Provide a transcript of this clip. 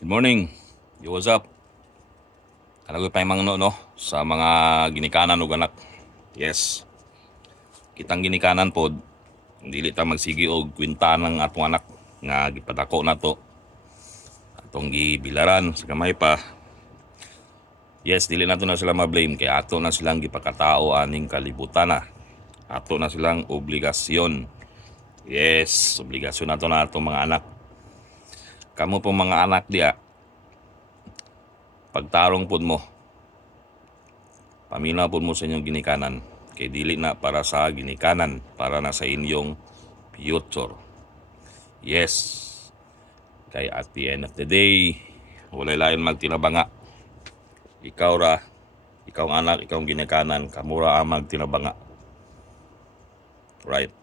Good morning. Yo, what's up? Kanagoy pa yung mga no, sa mga ginikanan ug anak. Yes. Kitang ginikanan pod, dili ta magsigi og kwinta ng atong anak nga gipadako na to. Atong gibilaran sa kamay pa. Yes, dili na to na sila ma-blame kay ato na silang gipakatao aning kalibutan na. Ato na silang obligasyon. Yes, obligasyon na to na atong mga anak. Kamo pong mga anak diya, pagtarong pod mo, paminaw po mo sa inyong ginikanan kay dili na para sa ginikanan, para na sa inyong future. Yes, kay at the end of the day walay lain magtinabanga. Ikaw ra, ikaw ang anak, ikaw ang ginikanan, kamura ang magtinabanga. Right.